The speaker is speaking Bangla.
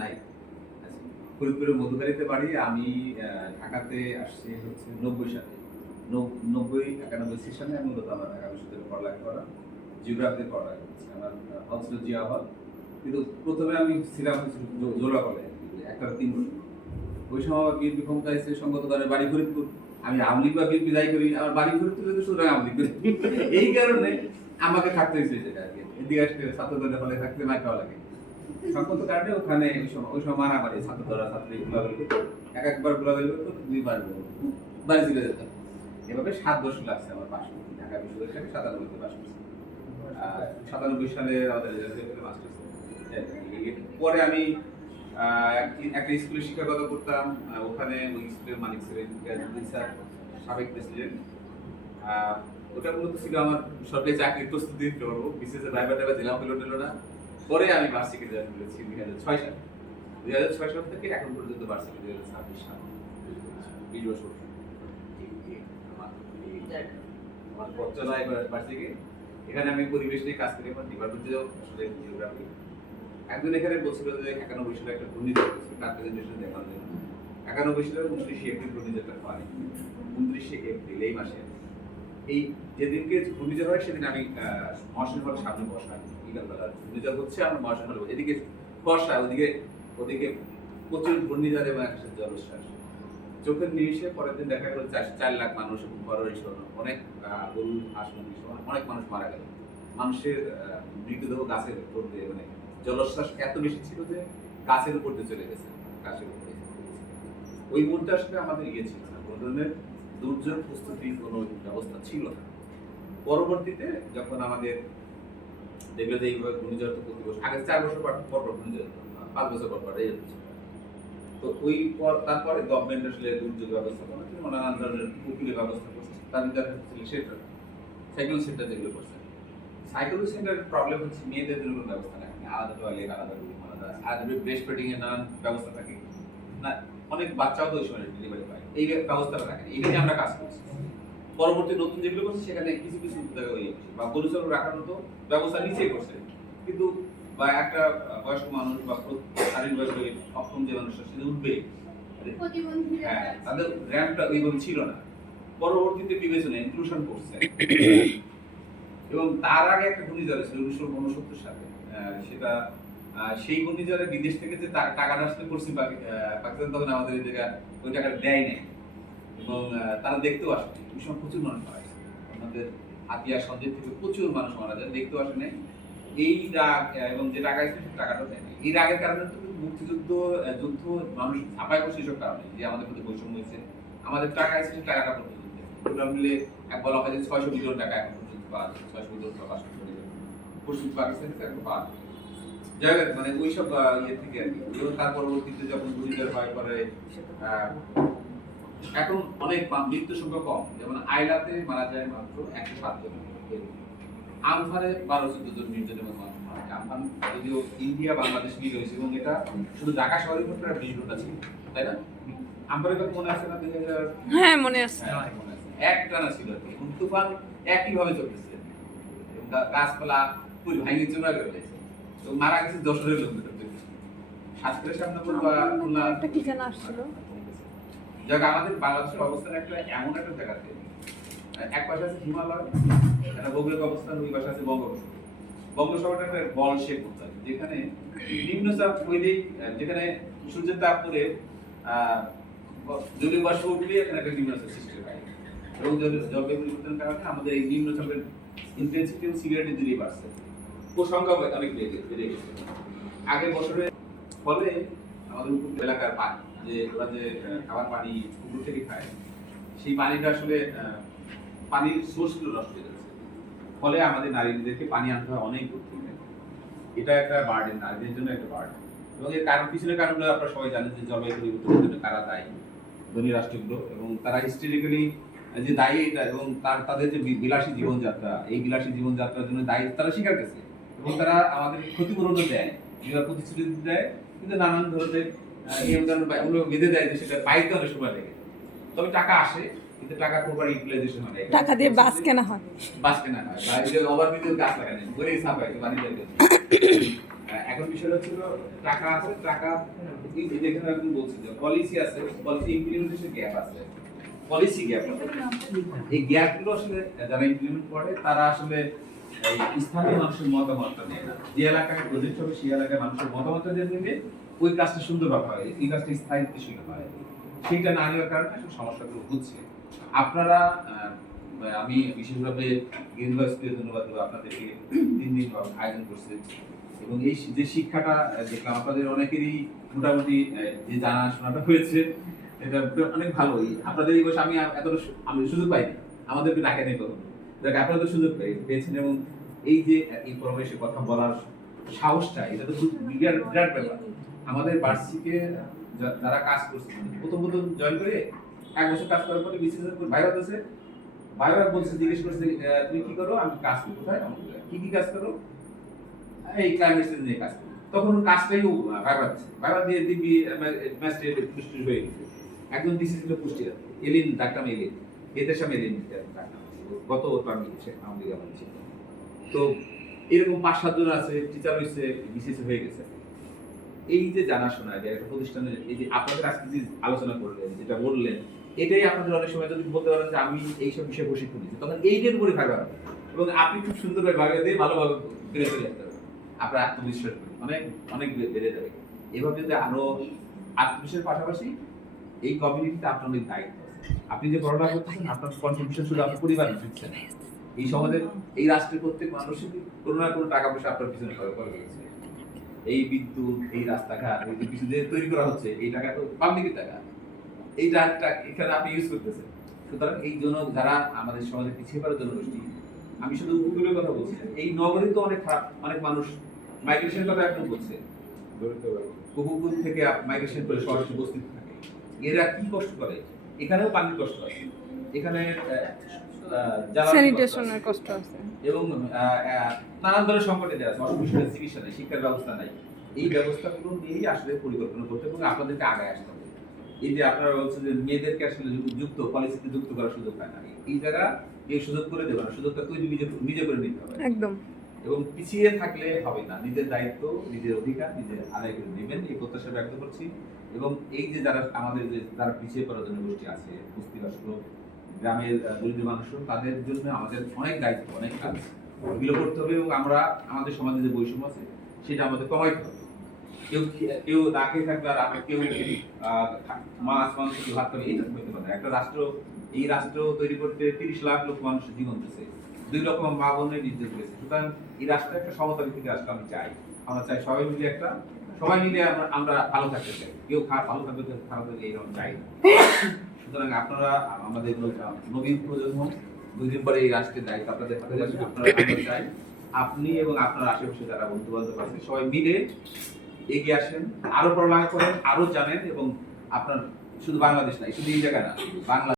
নাই। আচ্ছা, ফরিদপুরের মধুখালীতে বাড়ি। আমি ঢাকাতে আসছি হচ্ছে ৯০ সালে। ৯০, ৯১ সালে আমি মূলত আমার ঢাকা বিশ্ববিদ্যালয়ে পড়ালেখা করা, জিওগ্রাফিতে পড়ালেখা করছি। আমার হল ছিল জিয়া হল। কিন্তু প্রথমে আমি ছিলাম হচ্ছে জোড়া হলে, একটা ৩ বছর। ওই সময় আমার বিএনপি ক্ষমতায় এসে সঙ্গত দলের বাড়ি ফরিদপুর। আমি আওয়ামী লীগ বা বিএনপি যাই করি, আমার বাড়ি ফরিদপুরে তো সুতরাং আওয়ামী লীগ করি। এই কারণে আমাকে থাকতে হয়েছে সেটা আরকি। এদিকে আসলে ছাত্র দলের হলে থাকতে মার খাওয়া লাগে। সঙ্গত কারণে ওখানে ওই সময় মারামারি, ছাত্র দলরা ছাত্রী ঘোরাঘুরি করতো। একবার ঘোরাঘুরি করতো, ২ বার বাড়ি চলে যেতাম। এভাবে ৭ বছর লাগছে আমার পাশ করতে। ঢাকা বিশ্ববিদ্যালয়ে ৯৭ তে পাশ করছি। ৯৭ সালে আমাদের রেজাল্ট হয়েছিল মাস্টার্স। পরে আমি একটা স্কুলে শিক্ষকতা করতাম। ওখানে ওই স্কুলের মালিক ছিলেন স্যার, সাবেক প্রেসিডেন্ট। ওটা মূলত ছিল আমার সরকারি চাকরির প্রস্তুতি করব। বিশেষ ভাইবা টাইবা দিলাম, হলো না। পরে আমি ভার্সিটি জয়েন করেছি ২০০৬ সালে। ২০০৬ সাল থেকে এখন পর্যন্ত ভার্সিটি ২০২৬ সাল ২০ বছর। আমার পথ চলা ভার্সিটি। এখানে আমি পরিবেশ নিয়ে কাজ করি। আমার ডিপার্টমেন্টে আসলে জিওগ্রাফি। একজন এখানে বলছিল যে ৯১ সালে একটা ঘূর্ণিঝড় হয়েছিল, তার প্রেজেন্টেশন দেখানোর জন্য। ৯১ সালে ২৯শে এপ্রিল ঘূর্ণিঝড়টা হয়। ২৯শে এপ্রিল এই মাসে। এই যেদিনকে ঘূর্ণিঝড় হয় সেদিন আমি মহাশূন্য হলের সামনে বসা। বিকালবেলা ঘূর্ণিঝড় হচ্ছে, আমরা মহাশূন্য হলে এদিকে বর্ষা, ওদিকে প্রচুর ঘূর্ণিঝড় এবং একটা জলোচ্ছ্বাস। চোখের নিমিষে পরের দিন দেখা গেল ৪ লাখ মানুষ এবং অনেক গরু, হাঁস, মুরগি অনেক মানুষ মারা গেল। মানুষের মৃতদেহ গাছের উপর দিয়ে, মানে জলোচ্ছ্বাস এত বেশি ছিল যে গাছের উপর দিয়ে চলে গেছে। গাছের উপর ওই মুহূর্তে আসলে আমাদের ছিল না, কোনো ধরনের দুর্যোগ প্রস্তুতির কোনো ব্যবস্থা ছিল না। পরবর্তীতে যখন আমাদের দেখলো যে এইভাবে ঘূর্ণিঝড় তো প্রতি বছর, আগে ৪ বছর পর ঘূর্ণিঝড়, ৫ বছর পর এই হচ্ছে। তো ওই তারপরে গভর্নমেন্ট আসলে দুর্যোগ ব্যবস্থাপনার জন্য নানান ধরনের উকিলের ব্যবস্থা করছে। তার ভিতরে হচ্ছে সেন্টার, সাইকেল সেন্টার যেগুলো করছে। সাইকেল সেন্টারের প্রবলেম হচ্ছে মেয়েদের জন্য কোনো ব্যবস্থা নেই, আলাদা টয়লেট, আলাদা রুম, আলাদা আর ব্রেস্ট ফিডিং এর নানান ব্যবস্থা থাকে না। অনেক বাচ্চাও তো ওই সময় ডেলিভারি পায়, এই ব্যবস্থাটা থাকে। এটা নিয়ে আমরা কাজ করছি। পরবর্তী নতুন যেগুলো করছে সেখানে কিছু কিছু বা পরিচালক রাখার মতো ব্যবস্থা নিচেই করছে, কিন্তু বা একটা বয়স্ক মানুষ বা শারীরিকভাবে অক্ষম যে মানুষটা সে উঠবে, হ্যাঁ, তাদের র্যাম্পটা ওইভাবে ছিল না। পরবর্তীতে বিবেচনা ইনক্লুশন করছে। এবং তার আগে একটা ঘূর্ণিঝড় ছিল ১৯৬৯ সালে। সেটা সেই ঘূর্ণিঝড়ে বিদেশ থেকে যে টাকাটা আসতে পশ্চিম পাকিস্তান তখন আমাদের এই জায়গা ওই টাকাটা দেয় নাই, এবং তারা দেখতেও আসেনি। ওই সময় প্রচুর মানুষ মারা গেছে। আমাদের হাতিয়া সঞ্জয় থেকে প্রচুর মানুষ মারা যায়, দেখতেও আসে নাই। এই রাগ এবং যে টাকা এসেছে সেই টাকাটাও দেয় নাই। এই রাগের কারণে তো মুক্তিযুদ্ধ যুদ্ধ মানুষ ছাপায় করছে এসব কারণে, যে আমাদের মধ্যে বৈষম্য হয়েছে, আমাদের টাকা এসেছে টাকাটা পর্যন্ত টোটাল মিলে বলা হয় যে ৬০০ বিলিয়ন টাকা এখন পর্যন্ত পাওয়া যায়। ৬০০ বিলিয়ন বা ৫০০ বিলিয়ন পশ্চিম পাকিস্তান থেকে এখন পাওয়া যায়। যাই হোক, মানে ওইসব ইয়ে থেকে আর কি। এবং তার পরবর্তীতে যখন ঘূর্ণিঝড় হয় পরে এখন অনেক মৃত্যু সংখ্যা কম। যেমন আইলাতে মারা যায় মাত্র ১০৭ জন, আমফানে ১২-১৪ জন নির্যাতনের মতো মানুষ মারা যায়। আমফান যদিও ইন্ডিয়া বাংলাদেশ মিলে হয়েছে, এবং এটা শুধু ঢাকা শহরের মধ্যে ২০ ঘন্টা ছিল, তাই না? আমফানের কথা মনে আছে না? ২০০০? হ্যাঁ, মনে আছে। মনে আছে। একটানা ছিল আর কি। এবং তুফান একইভাবে চলতেছে, গাছপালা পুরো ভাঙে চুরা করে দিয়েছে। তো মারা গেছে ১০,০০০ লোক। সাতক্ষীরা, শ্যামনগর বা খুলনা একটা কি যেন আসছিল। যাক, আমাদের বাংলাদেশের অবস্থান একটা এমন একটা জায়গাতে, এক পাশে আছে হিমালয়, একটা ভৌগোলিক অবস্থান, ওই পাশে আছে বঙ্গোপসাগর। বঙ্গোপসাগরটা একটা বল শেপ উত্তাপ, যেখানে নিম্নচাপ হইলেই, যেখানে সূর্যের তাপ পড়ে জলীয় বাষ্প উঠলে এখানে একটা নিম্নচাপ সৃষ্টি হয়। এবং জলবায়ু পরিবর্তনের কারণে আমাদের এই নিম্নচাপের ইন্টেন্সিটি এবং সিভিয়ারিটি দুটোই বাড়ছে। ও সংখ্যা অনেক বেড়ে গেছে আগের বছরে। ফলে আমাদের উপকূল এলাকার পানি, যে ওরা যে খাবার পানি পুকুর থেকে খায়, সেই পানিটা আসলে পানির সোর্সগুলো নষ্ট হয়ে যাচ্ছে। ফলে আমাদের নারীদেরকে পানি আনতে হয় অনেক দূর থেকে। এটা একটা বার্ডেন, নারীদের জন্য একটা বার্ডেন। এবং এর পিছনের কারণগুলো আপনারা সবাই জানেন, যে জলবায়ু পরিবর্তনের জন্য কারা দায়ী, ধনী রাষ্ট্রগুলো, এবং তারা হিস্টোরিক্যালি যে দায়ী এটা, এবং তাদের যে বিলাসী জীবনযাত্রা, এই বিলাসী জীবনযাত্রার জন্য দায়ী তারা স্বীকার করছে, এবং তারা আমাদের ক্ষতিপূরণও দেয়, যেটা প্রতিশ্রুতি দেয়, কিন্তু নানান ধরনের নিয়ম কানুন বেঁধে দেয় যে সেটা পাইতে অনেক সময় লেগে। তবে টাকা আসে, কিন্তু টাকা প্রপার ইউটিলাইজেশন হয় না। টাকা দিয়ে বাস কেনা হয়। বাস কেনা হয় বা এই যে ওভারব্রিজের গাছ লাগানো ঘুরেই ছাপায় বাড়ি যাবে। এখন বিষয় হচ্ছে টাকা আছে, টাকা যেখানে আপনি বলছেন যে পলিসি আছে, পলিসি ইমপ্লিমেন্টেশন গ্যাপ আছে, পলিসি গ্যাপ। এই গ্যাপগুলো আসলে যারা ইমপ্লিমেন্ট করে তারা আসলে এই স্থানীয় মানুষের মতামতটা নেয় না। যে এলাকায় প্রজেক্ট হবে সেই এলাকায় মানুষের মতামতটা নিলে ওই কাজটা সুন্দরভাবে হয়, এই কাজটা স্থায়িত্বশীল হয়। সেইটা না নেওয়ার কারণে আসলে সমস্যাগুলো হচ্ছে। আপনারা আমি বিশেষভাবে গ্রিনভার্স কে ধন্যবাদ দেবো, আপনাদেরকে 3 দিন আয়োজন করছে এবং এই যে শিক্ষাটা দেখলাম আপনাদের অনেকেরই মোটামুটি যে জানাশোনাটা হয়েছে এটা অনেক ভালোই। আপনাদের এই বয়সে আমি এতটা আমি সুযোগ পাইনি, আমাদেরকে ডাকে নেই কখনো। দেখ আপনারা তো সুযোগ পেয়েছেন এবং এই যে ইনফরমেশন কথা বলার সাহসটা, এটা তো খুব বিরাট ব্যাপার। আমাদের বার্ষিকে যারা কাজ করছে প্রথম জয়েন করে 1 বছর কাজ করার পরে বিসিএস এর ভাইবা দিয়েছে, ভাইবা বলছে, জিজ্ঞেস করছে তুমি কি করো, আমি কাজ করি। কোথায়? কি কাজ করো? এই ক্লাইমেট চেঞ্জ নিয়ে কাজ করি। তখন কাজটাই ভাইবা দিচ্ছে, ভাইবা দিয়ে দিবি ম্যাস্টে পুষ্টি হয়ে গেছে। একজন দিছে ছিল পুষ্টি এলিন, ডাক্তার এলিন, এদের সামনে এলিন ডাক্তার গত টার্মে আমাদের আমার ছিল। তো এরকম 5-7 জন আছে, টিচার হয়েছে, বিসিএস হয়ে গেছে। এই যে জানাশোনা যে একটা প্রতিষ্ঠানে এই যে আপনাদের আজকে যে আলোচনা করলেন, যেটা বললেন, এটাই আপনাদের অনেক সময় যদি বলতে পারেন যে আমি এইসব বিষয়ে প্রশিক্ষণ দিচ্ছি, তখন এইটার উপরে ভাইবা এবং আপনি খুব সুন্দরভাবে ভাইবা দিয়ে ভালোভাবে বেড়ে চলে আসতে পারবেন। আপনার আত্মবিশ্বাস অনেক অনেক বেড়ে যাবে। এভাবে যদি আরো আত্মবিশ্বাসের পাশাপাশি এই কমিউনিটিতে আপনার অনেক দায়িত্ব আছে। আপনি যে পড়াশোনা করতেছেন, আপনার কন্ট্রিবিউশন শুধু আপনার পরিবার দিচ্ছেন, এই সমাজের এই রাষ্ট্রের প্রত্যেক মানুষের কোনো না কোনো টাকা পয়সা আপনার পিছনে খরচ করে গেছে। এই বিদ্যুৎ, এই রাস্তাঘাট, এই যে কিছু যে তৈরি করা হচ্ছে, এই টাকা তো পাবলিকের টাকা, এই টাকা এখানে আপনি ইউজ করতেছেন। সুতরাং এই জন্য যারা আমাদের সমাজে পিছিয়ে পড়া জনগোষ্ঠী, আমি শুধু উপকূলের কথা বলছি, এই নগরে তো অনেক খারাপ, অনেক মানুষ মাইগ্রেশনের কথা এখন বলছে, উপকূল থেকে মাইগ্রেশন করে সরাসরি বস্তিতে থাকে। এরা কি কষ্ট করে? এখানেও পানির কষ্ট আছে, এখানে স্যানিটেশনের কষ্ট আছে এবং নানান ধরনের সংকটে দেওয়া আছে, অসুবিধা চিকিৎসা নেই, শিক্ষার ব্যবস্থা নাই। এই ব্যবস্থাগুলো নিয়েই আসলে পরিকল্পনা করতে এবং আপনাদেরকে আগায় আসতে হবে। এই যে আপনারা বলছেন যে মেয়েদেরকে আসলে যুক্ত পলিসিতে যুক্ত করার সুযোগ পায় না, এই জায়গা এই সুযোগ করে দেবে না, সুযোগটা তৈরি নিজে করে নিতে হবে একদম। এবং পিছিয়ে থাকলে হবে না। নিজের দায়িত্ব, নিজের অধিকার নিজে আদায় করে নেবেন, এই প্রত্যাশা ব্যক্ত করছি। এবং এই যে যারা আমাদের যে যারা পিছিয়ে পড়া জনগোষ্ঠী আছে, বস্তিবাসী গ্রামের দরিদ্র মানুষ, তাদের জন্য আমাদের অনেক দায়িত্ব, অনেক কাজ এগুলো করতে হবে এবং আমরা আমাদের সমাজে যে বৈষম্য আছে সেটা আমাদের কমাইতে হবে। কেউ কেউ না খেয়ে থাকবে আর আমরা কেউ মাছ মাংস ভাত খাবে, এইটা হতে পারে না। একটা রাষ্ট্র, এই রাষ্ট্র তৈরি করতে 30 লাখ লোক মানুষের জীবন দিয়েছে, 2 লক্ষ মা বোনের নির্দেশ করেছে। সুতরাং এই রাষ্ট্র একটা সমতা ভিত্তিক রাষ্ট্র আমি চাই। আমরা চাই সবাই মিলে আমরা ভালো থাকতে চাই, কেউ ভালো থাকবে কেউ খারাপ থাকবে, এইরকম চাই না। সুতরাং আপনারা আমাদের নবীন প্রজন্ম 2 দিন পরে এই রাষ্ট্রের দায়িত্ব আপনাদের হাতে যাবে। আপনারা আমরা চাই আপনি এবং আপনার আশেপাশে যারা বন্ধু বান্ধব আছে সবাই মিলে এগিয়ে আসেন, আরো পড়ালেখা করেন, আরো জানেন এবং আপনার শুধু বাংলাদেশ নাই, শুধু এই জায়গা না, বাংলা